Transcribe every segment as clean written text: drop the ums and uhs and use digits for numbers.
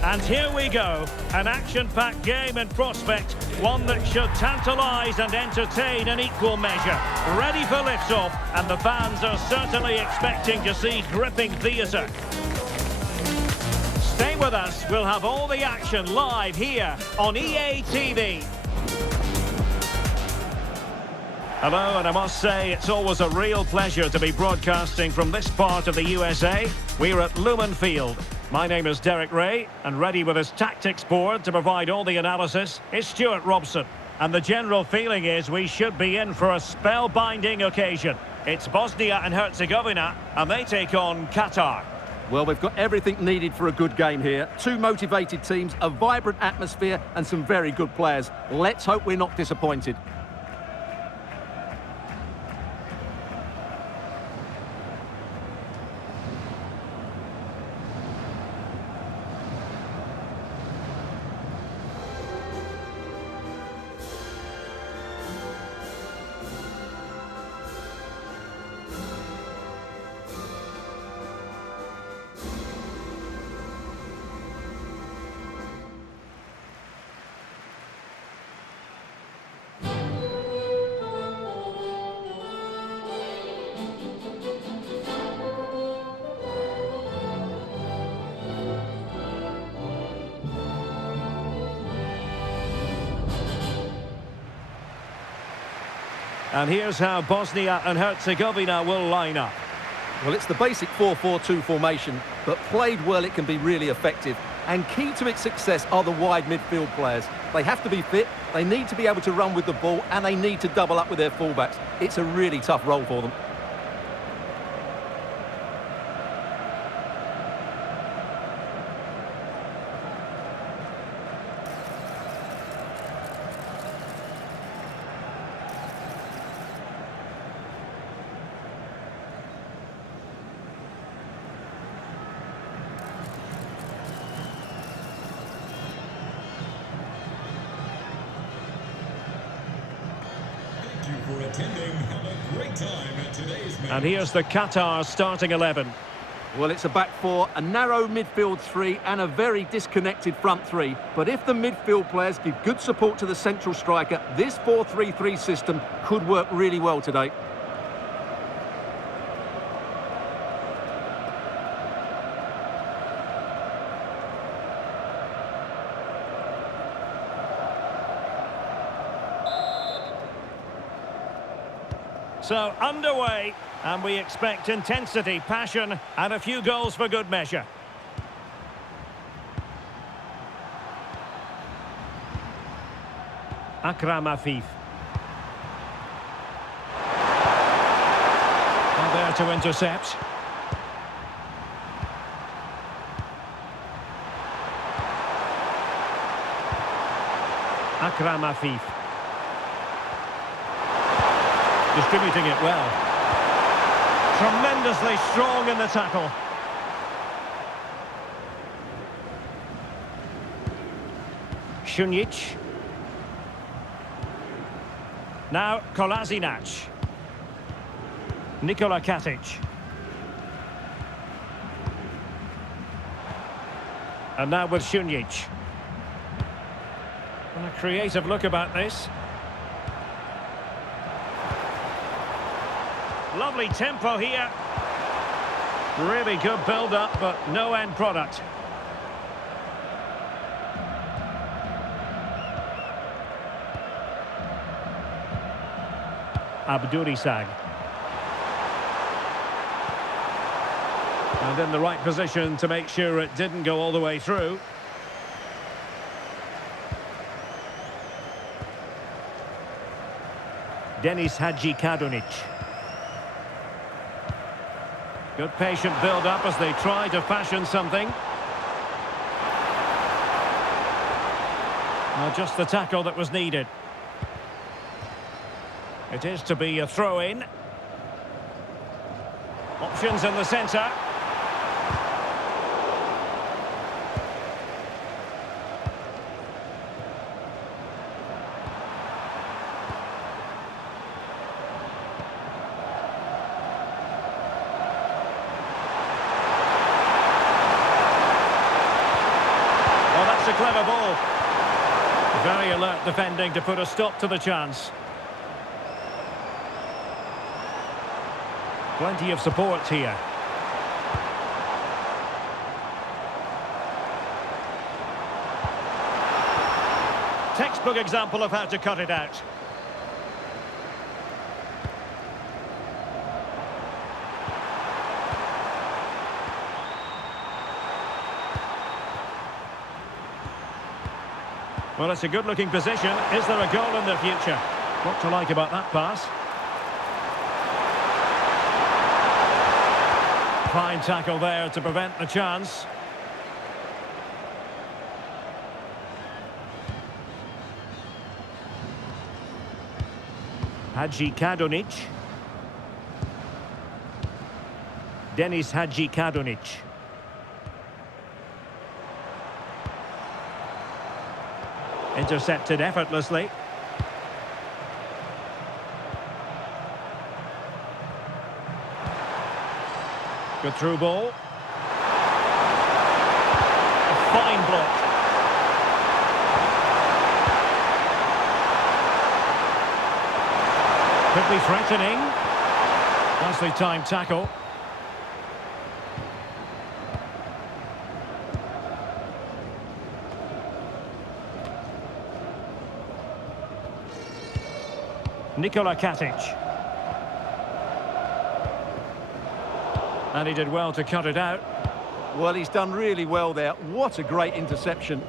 And here we go, an action-packed game in prospect, one that should tantalise and entertain in equal measure. Ready for liftoff, and the fans are certainly expecting to see gripping theatre. Stay with us, we'll have all the action live here on EA TV. Hello, and I must say it's always a real pleasure to be broadcasting from this part of the USA. We're at Lumen Field. My name is Derek Ray, and ready with his tactics board to provide all the analysis is Stuart Robson. And the general feeling is we should be in for a spellbinding occasion. It's Bosnia and Herzegovina, and they take on Qatar. Well, we've got everything needed for a good game here. Two motivated teams, a vibrant atmosphere, and some very good players. Let's hope we're not disappointed. And here's how Bosnia and Herzegovina will line up. Well, it's the basic 4-4-2 formation, but played well it can be really effective. And key to its success are the wide midfield players. They have to be fit, they need to be able to run with the ball, and they need to double up with their fullbacks. It's a really tough role for them. For attending. Have a great time at today's match. And here's the Qatar starting 11. Well, it's a back four, a narrow midfield three, and a very disconnected front three. But if the midfield players give good support to the central striker, this 4-3-3 system could work really well today. So, underway, and we expect intensity, passion, and a few goals for good measure. Akram Afif. And there to intercept. Akram Afif. Distributing it well. Tremendously strong in the tackle. Šunjić. Now Kolasinac. Nikola Katic. And now with Šunjić. And a creative look about this. Lovely tempo here. Really good build-up, but no end product. Abdurisag. And in the right position to make sure it didn't go all the way through. Deniz Hadji Kadunic. Good patient build-up as they try to fashion something. Now just the tackle that was needed. It is to be a throw-in. Options in the centre. That's a clever ball. Very alert defending to put a stop to the chance. Plenty of support here. Textbook example of how to cut it out. Well, it's a good-looking position. Is there a goal in the future? What to like about that pass? Fine tackle there to prevent the chance. Hadži Kadunic. Deniz Hadži Kadunic. Intercepted effortlessly. Good through ball. A fine block. Could be threatening. Nicely timed tackle. Nikola Katic. And he did well to cut it out. Well, he's done really well there. What a great interception.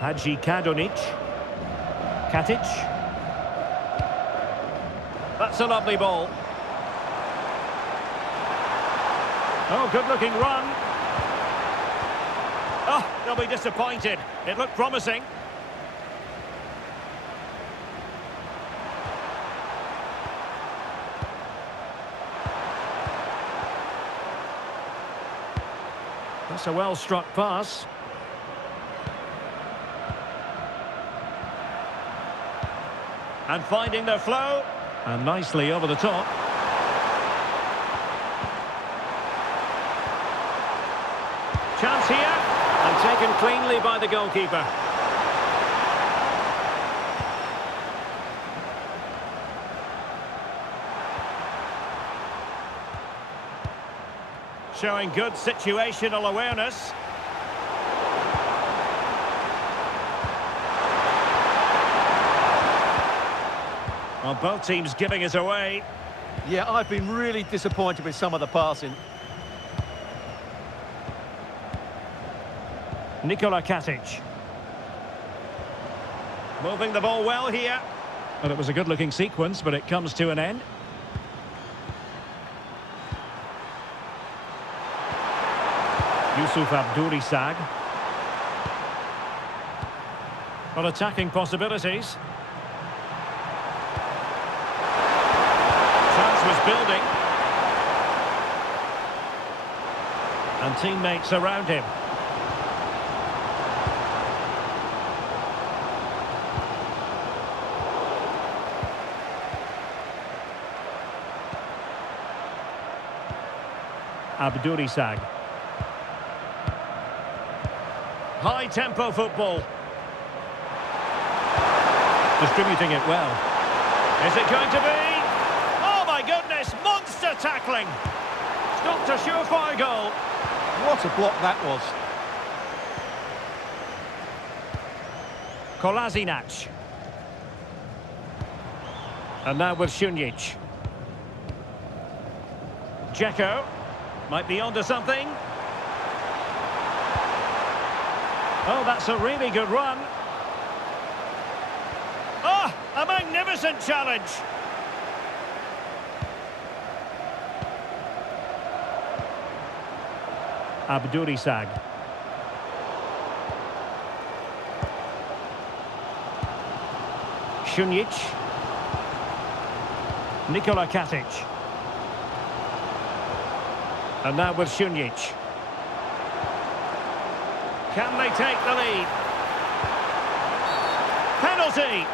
Hadži Kadunic. Katic. That's a lovely ball. Oh, good-looking run. Oh, they'll be disappointed. It looked promising. That's a well-struck pass. And finding their flow. And nicely over the top. Chance here. And taken cleanly by the goalkeeper. Showing good situational awareness. Well, both teams giving it away. Yeah, I've been really disappointed with some of the passing. Nikola Katic. Moving the ball well here. Well, it was a good-looking sequence, but it comes to an end. Yusuf Abdurisag. Well, attacking possibilities. Chance was building. And teammates around him. Abdurisag. High-tempo football. Distributing it well. Is it going to be? Oh, my goodness! Monster tackling! Stopped a surefire goal. What a block that was. Kolasinac. And now with Šunjić. Džeko. Might be onto something. Oh, that's a really good run. Oh, a magnificent challenge. Abdurisag. Šunjić. Nikola Katic. And now with Šunjić. Can they take the lead? Penalty!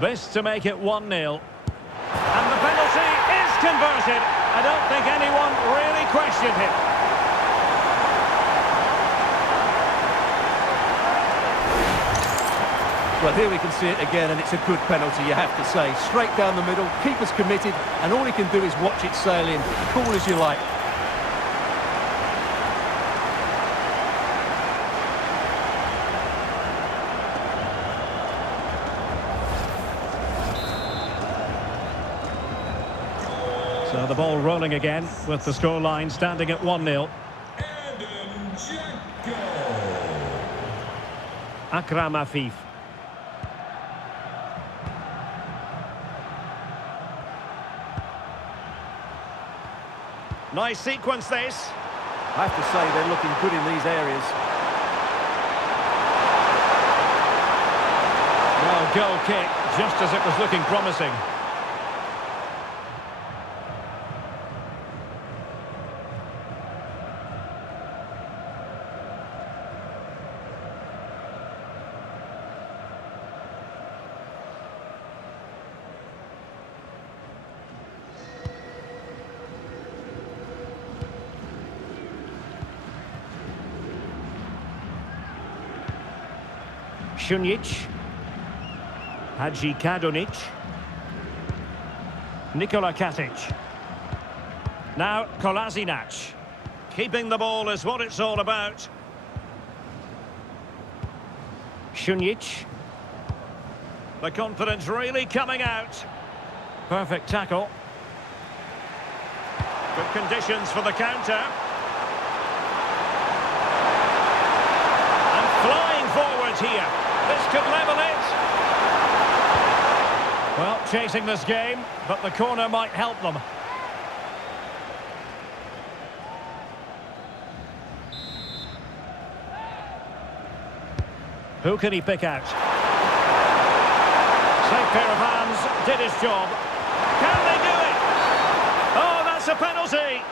This to make it 1-0. And the penalty is converted. I don't think anyone really questioned him. Well, here we can see it again, and it's a good penalty, you have to say. Straight down the middle, keeper's committed, and all he can do is watch it sail in. Cool as you like. So the ball rolling again, with the scoreline standing at 1-0. And Džeko. Akram Afif. Nice sequence this. I have to say they're looking good in these areas. Well, goal kick, just as it was looking promising. Šunjić, Hadži Kadunic, Nikola Katic. Now Kolasinac. Keeping the ball is what it's all about. Šunjić. The confidence really coming out. Perfect tackle. Good conditions for the counter. And flying forward here. This could level it. Well, chasing this game, but the corner might help them. Who can he pick out? Safe pair of hands, did his job. Can they do it? Oh, that's a penalty!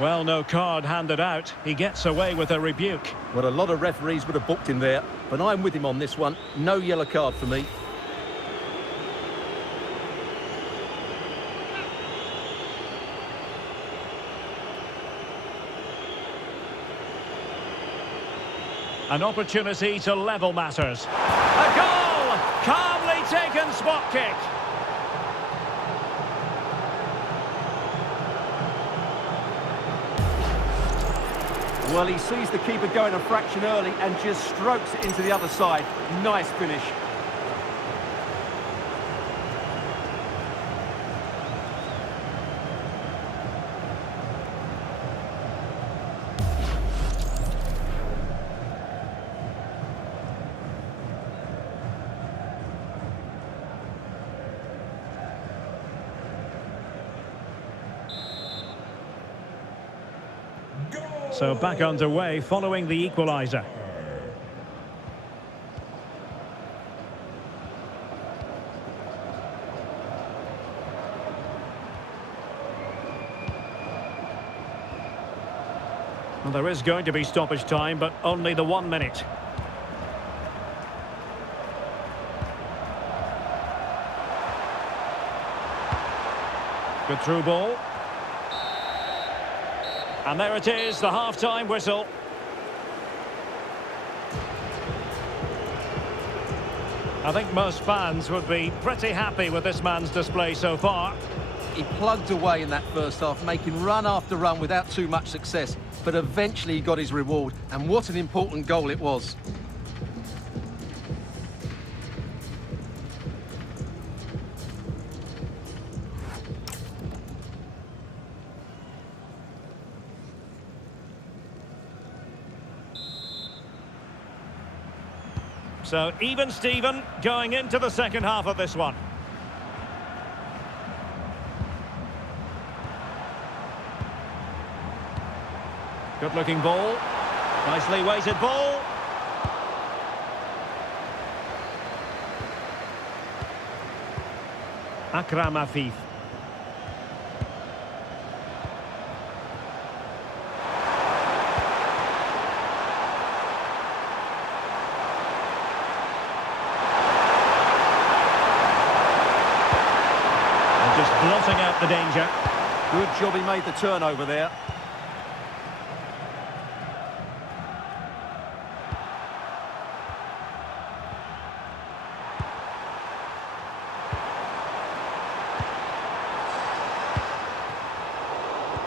Well, no card handed out. He gets away with a rebuke. Well, a lot of referees would have booked him there, but I'm with him on this one. No yellow card for me. An opportunity to level matters. A goal! Calmly taken spot kick. Well, he sees the keeper going a fraction early and just strokes it into the other side. Nice finish. So back underway following the equaliser. Well, there is going to be stoppage time, but only the 1 minute. Good through ball. And there it is, the half-time whistle. I think most fans would be pretty happy with this man's display so far. He plugged away in that first half, making run after run without too much success. But eventually he got his reward, and what an important goal it was. So even Steven going into the second half of this one. Good looking ball. Nicely weighted ball. Akram Afif. out the danger. Good job he made the turnover there.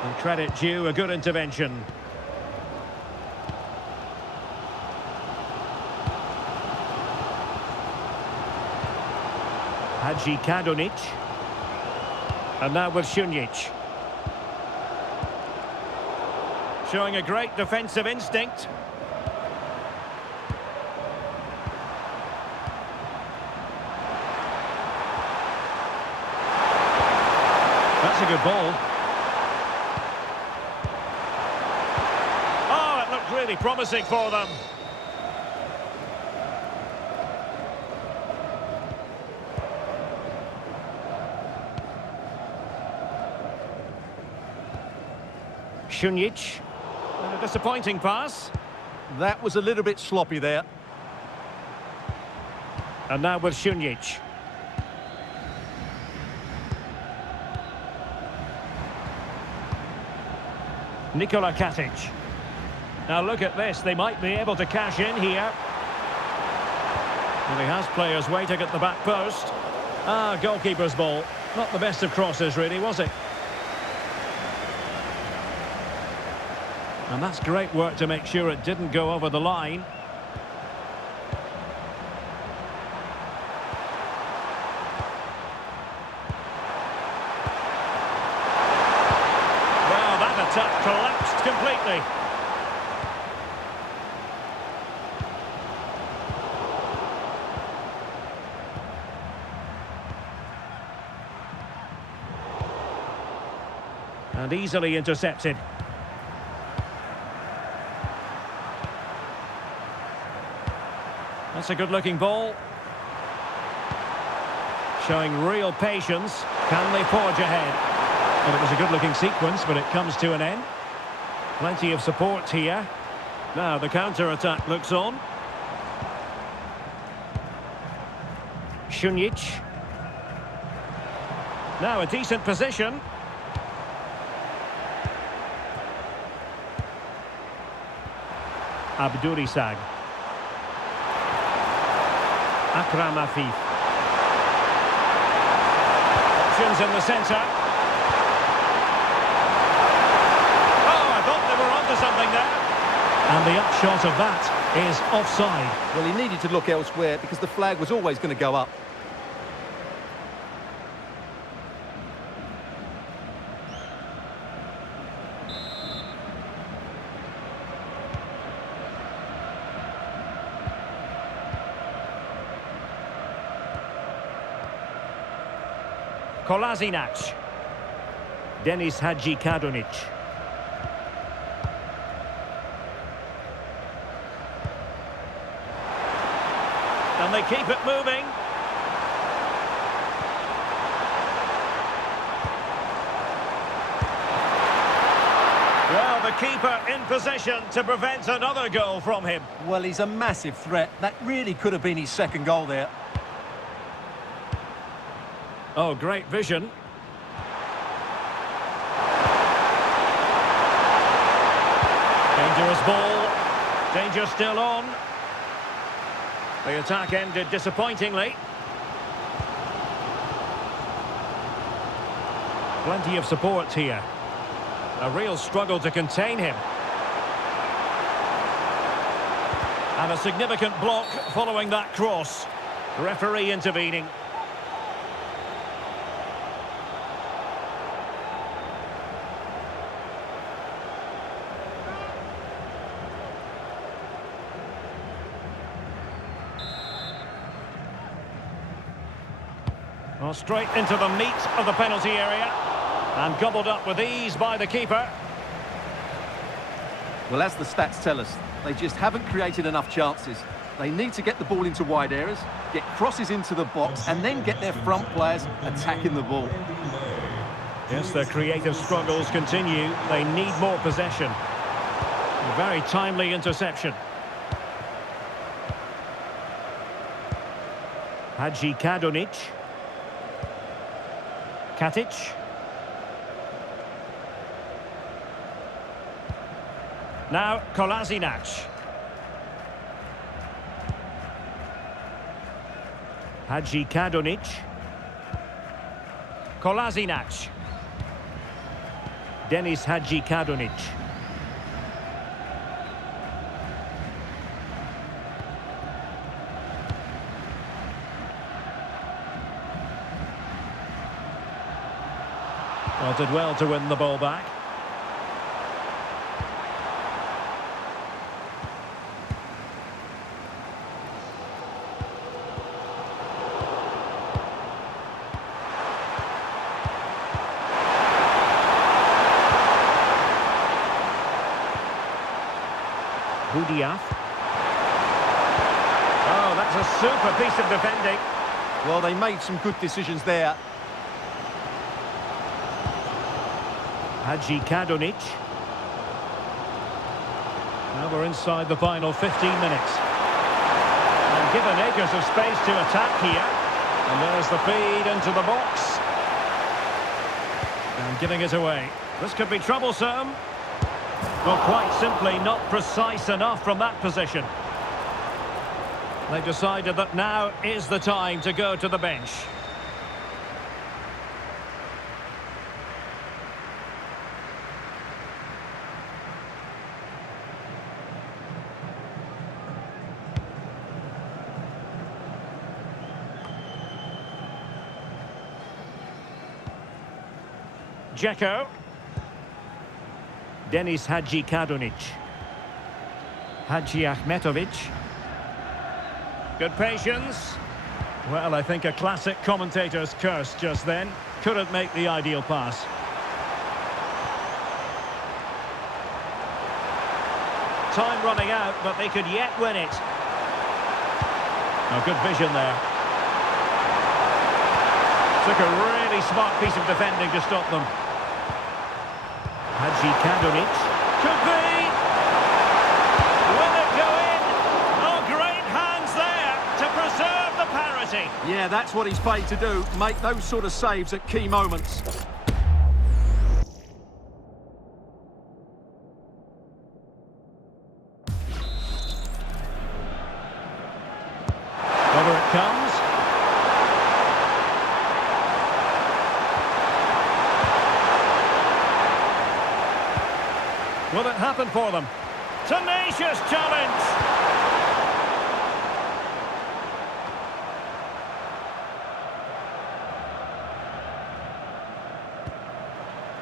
And credit due, a good intervention. Hadži Kadunic. And now with Šunjić. Showing a great defensive instinct. That's a good ball. Oh, it looked really promising for them. Šunjić. And a disappointing pass. That was a little bit sloppy there. And now with Šunjić. Nikola Katic. Now look at this, they might be able to cash in here. Well, he has players waiting at the back post. Ah, goalkeeper's ball. Not the best of crosses, really, was it? And that's great work to make sure it didn't go over the line. Well, that attack collapsed completely. And easily intercepted. That's a good-looking ball. Showing real patience. Can they forge ahead? Well, it was a good-looking sequence, but it comes to an end. Plenty of support here. Now the counter-attack looks on. Šunjić. Now a decent position. Abdurisag. Akram Afif. Options in the centre. Oh, I thought they were onto something there. And the upshot of that is offside. Well, he needed to look elsewhere because the flag was always going to go up. Kolasinac. Deniz Hadži Kadunic. And they keep it moving. Well, the keeper in possession to prevent another goal from him. Well, he's a massive threat. That really could have been his second goal there. Oh, great vision. Dangerous ball. Danger still on. The attack ended disappointingly. Plenty of support here. A real struggle to contain him. And a significant block following that cross. Referee intervening. Well, straight into the meat of the penalty area. And gobbled up with ease by the keeper. Well, as the stats tell us, they just haven't created enough chances. They need to get the ball into wide areas, get crosses into the box, and then get their front players attacking the ball. Yes, their creative struggles continue. They need more possession. A very timely interception. Hadži Kadunic. Katic. Now, Kolasinac. Hadji Kadunic. Kolasinac. Deniz Hadji Kadunic. Well, did well to win the ball back. Budiaf. Oh, that's a super piece of defending. Well, they made some good decisions there. Hadji Kadunic. Now we're inside the final 15 minutes. And given acres of space to attack here. And there's the feed into the box. And giving it away. This could be troublesome. Well, quite simply not precise enough from that position. They've decided that now is the time to go to the bench. Džeko. Deniz Hadji Kadunic. Hadji Ahmetovic. Good patience. Well, I think a classic commentator's curse just then. Couldn't make the ideal pass. Time running out, but they could yet win it. Oh, good vision there. Took a really smart piece of defending to stop them. Hadji Kadunic. Could be! Will it go in? Oh, great hands there to preserve the parity. Yeah, that's what he's paid to do. Make those sort of saves at key moments. Over it comes. Will it happen for them? Tenacious challenge!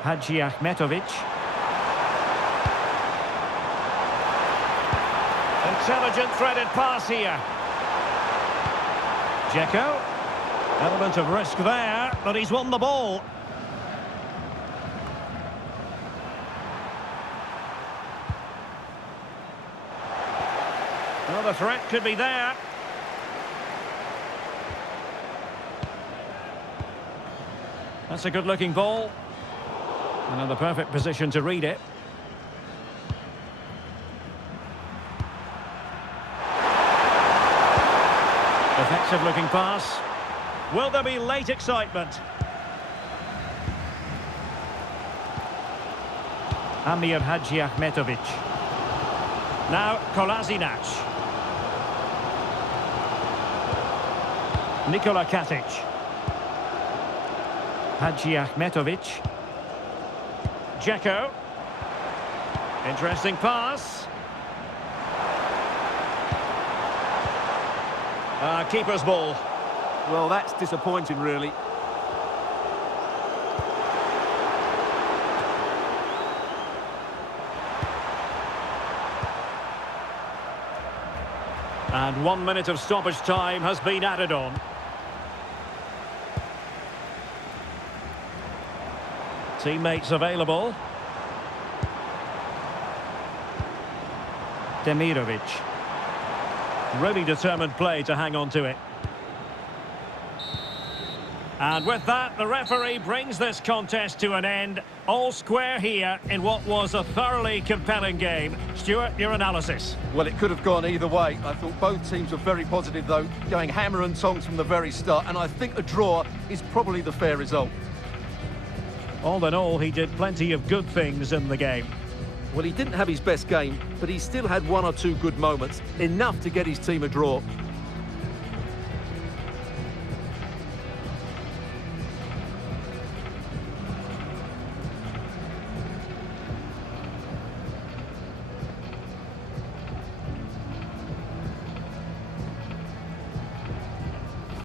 Hadji Ahmetovic. Intelligent threaded pass here. Džeko. Element of risk there, but he's won the ball. Well, the threat could be there. That's a good-looking ball. And in the perfect position to read it. Effective-looking pass. Will there be late excitement? Amir Hadji Ahmetovic. Now, Kolasinac. Nikola Katic. Hadji Ahmetovic. Džeko. Interesting pass. Keeper's ball. Well, that's disappointing, really. And 1 minute of stoppage time has been added on. Teammates available. Demirovic. Really determined play to hang on to it. And with that, the referee brings this contest to an end. All square here in what was a thoroughly compelling game. Stuart, your analysis? Well, it could have gone either way. I thought both teams were very positive, though, going hammer and tongs from the very start, and I think a draw is probably the fair result. All in all, he did plenty of good things in the game. Well, he didn't have his best game, but he still had one or two good moments, enough to get his team a draw.